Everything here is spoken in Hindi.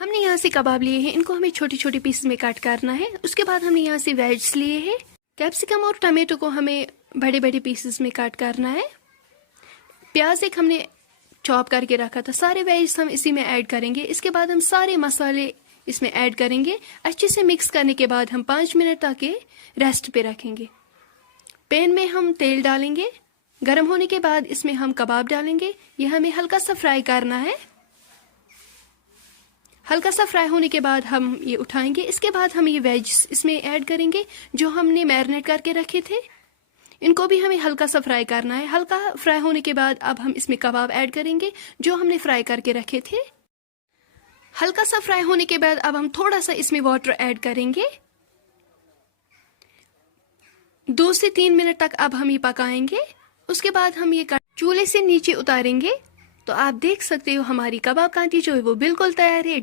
हमने यहाँ से कबाब लिए हैं, इनको हमें छोटे छोटे पीस में काट करना है। उसके बाद हमने यहाँ से वेज लिए हैं। कैप्सिकम और टमाटो को हमें बड़े बड़े पीसेस में काट करना है। प्याज एक हमने चॉप करके रखा था। सारे वेज हम इसी में ऐड करेंगे। इसके बाद हम सारे मसाले इसमें ऐड करेंगे। अच्छे से मिक्स करने के बाद हम 5 मिनट तक ये रेस्ट पे रखेंगे। पैन में हम तेल डालेंगे। गर्म होने के बाद इसमें हम कबाब डालेंगे। ये हमें हल्का सा फ्राई करना है। हल्का सा फ्राई होने के बाद हम ये उठाएंगे। इसके बाद हम ये वेज इसमें ऐड करेंगे जो हमने मैरिनेट करके रखे थे। इनको भी हमें हल्का सा फ्राई करना है। हल्का फ्राई होने के बाद अब हम इसमें कबाब ऐड करेंगे जो हमने फ्राई करके रखे थे। हल्का सा फ्राई होने के बाद अब हम थोड़ा सा इसमें वाटर ऐड करेंगे। 2 से 3 मिनट तक अब हम ये पकाएंगे। उसके बाद हम ये चूल्हे से नीचे उतारेंगे। तो आप देख सकते हो हमारी कबाब कांती जो है वो बिल्कुल तैयार है।